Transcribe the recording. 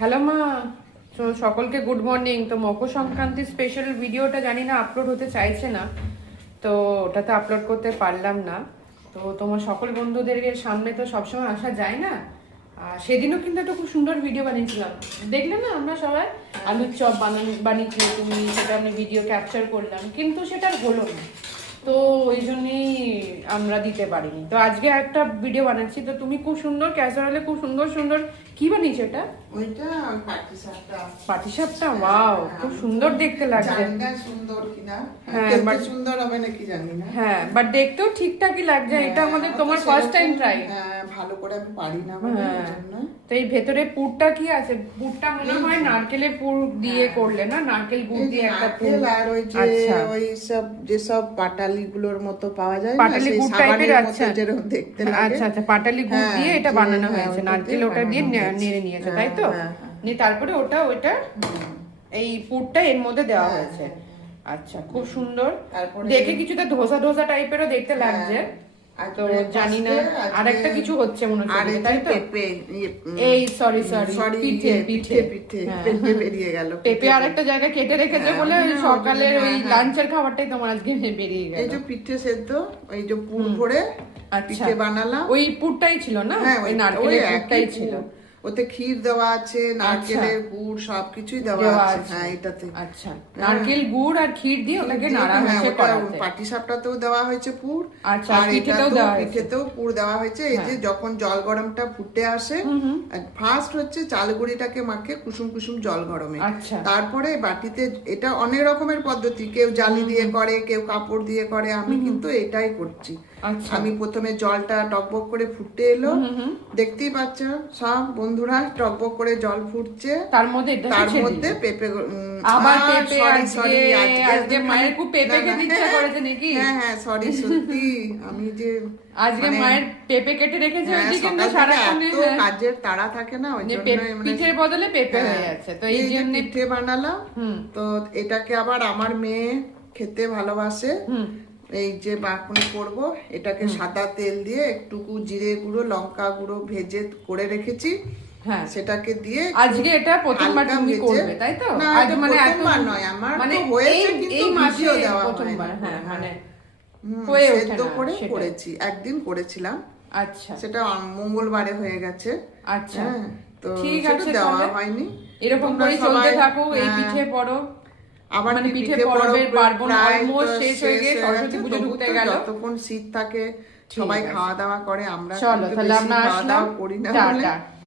Hello মা। তো সকলকে গুড মর্নিং। তো মকর সংক্রান্তি স্পেশাল ভিডিওটা জানি না আপলোড হতে চাইছে না, তো ওটাতে আপলোড করতে পারলাম না। তো তোমার সকল বন্ধুদের সামনে তো সবসময় আসা যায় না। সেদিনও কিন্তু একটা খুব সুন্দর ভিডিও বানিয়েছিলাম, দেখলে না আমরা সবাই? আলুর চপ বানিয়েছিলে তুমি, সেটা আমি ভিডিও ক্যাপচার করলাম, কিন্তু সেটা আর হলো না। তো ওই জন্যই আমরা দিতে পারিনি। তো আজকে একটা ভিডিও বানাচ্ছি। তো তুমি খুব সুন্দর ক্যাসারোলে খুব সুন্দর সুন্দর কি বানিয়েছো? এটা ওইটা পাটিসাপটা। পাটিসাপটা, ওয়াও, খুব সুন্দর দেখতে লাগছে। জানি না সুন্দর কিনা, হ্যাঁ, দেখতে বাট সুন্দর হবে নাকি জানি না। হ্যাঁ, বাট দেখতেও ঠিকঠাকই লাগছে। এটা আমাদের তোমার ফার্স্ট টাইম ট্রাই। হ্যাঁ, ভালো করে আমি পারি না বলে হ্যাঁ, এর জন্য। তো এই ভেতরে পুরটা কি আছে? পুরটা মনে হয় নারকেলের পুর দিয়ে করলে না, নারকেল গুড় দিয়ে একটা পুর। নারকেল আর ওই যে আচ্ছা, ওই সব যেসব পাটালি গুলোর মতো পাওয়া যায় না, পাটালি সেই গুড় সাবানের টাইপের। মতো আচ্ছা যেরকম দেখতে লাগে। আচ্ছা আচ্ছা, পাটালি গুড় হ্যাঁ, দিয়ে এটা যে, বানানো হ্যাঁ, হয়েছে। ওটা নারকেল দিয়ে ওটা দিয়ে বানানো নেড়ে হয়েছে। নিয়েছে, তাই তো? হ্যাঁ, হ্যাঁ। নিয়ে তারপরে ওটা এই পুরটা এর মধ্যে দেওয়া হ্যাঁ, হয়েছে। আচ্ছা, খুব সুন্দর। তারপরে দেখে কিছুটা ধোসা ধোসা টাইপেরও দেখতে লাগছে। আর তো জানি না আর একটা কিছু হচ্ছে মনে আর হচ্ছে, এটা তাই তো? পেঁপে, এই সরি পিঠে পিঠে হ্যাঁ। পেঁপে বেরিয়ে গেল। পেঁপে আর একটা জায়গায় কেটে রেখেছে বলে ওই সকালের ওই লাঞ্চের খাবারটাই তোমার আজকে বেরিয়ে গেল। এই যে পিঠে সেদ্ধ, এই যে পুর ভরে পিঠে বানালাম। ওই পুরটাই ছিল না? হ্যাঁ, ওই নারকেলের পুরটাই ছিল। ওতে ক্ষীর দেওয়া আছে, নারকেলের গুড় সবকিছুই দেওয়া আছে। হ্যাঁ, এটাতে আচ্ছা, নারকেল গুড় আর ক্ষীর দিয়ে ওটাকে নাড়া হয়েছে। পাটিসাপটাতেও দেওয়া হয়েছে পুর। আচ্ছা, আর পিঠেতেও দেওয়া হয়েছে। পিঠেতেও পুর দেওয়া হয়েছে। এই যে যখন জল গরমটা ফুটে আসে, ফার্স্ট হচ্ছে চাল গুঁড়িটাকে মাখে কুসুম কুসুম জল গরমে। আচ্ছা, তারপরে বাটিতে, এটা অনেক রকমের পদ্ধতি, কেউ জালি দিয়ে করে, কেউ কাপড় দিয়ে করে, আমি কিন্তু এটাই করছি। আচ্ছা, আমি প্রথমে জলটা টকবক করে ফুটে এলো, দেখতেই পাচ্ছ সব বন্ধুরা, টকবক করে জল ফুটছে, তার মধ্যে পেঁপে, আবার পেঁপে। আজকে মায়ের খুব পেঁপে খেতে ইচ্ছা করেছে নাকি? হ্যাঁ হ্যাঁ, সরি, সত্যি আমি যে আজকে মায়ের পেঁপে কেটে রেখেছে ওইদিকে, সকাল থেকে সারাক্ষণ এত কাজের তাড়া থাকে না, ওই জন্য পিঠের বদলে পেঁপে হয়ে যাচ্ছে। তো এই জন্য পিঠে বানালাম। তো এটাকে আবার আমার মেয়ে খেতে ভালোবাসে। এই যে বাকুনি করব, এটাকে সাদা তেল দিয়ে একটুকু জিরে গুঁড়ো লঙ্কা গুঁড়ো ভেজে করে রেখেছি, হ্যাঁ, সেটাকে দিয়ে আজকে এটা প্রথমবার তুমি করবে, তাই তো? আজ মানে প্রথমবার নয়, আমার তো হয়েছে, কিন্তু ভিডিও দেওয়া প্রথমবার। হ্যাঁ, মানে সেদ্ধ করে করেছি, একদিন করেছিলাম। আচ্ছা, সেটা মঙ্গলবারে হয়ে গেছে। আচ্ছা, তো ঠিক আছে, দেওয়া হয়নি। এরকম করে চলতে থাকো। এই পিঠে পড়ো, আবার মানে পিঠে পড়বে, পার্বণ অলমোস্ট শেষ হয়ে গিয়ে সরস্বতী পুজো ঢুকতে গেল। যতক্ষণ শীত থাকে সবাই খাওয়া দাওয়া করে, আমরা চলো তাহলে আমরা খাওয়া আসলাম, দাওয়া করি না। টাটা।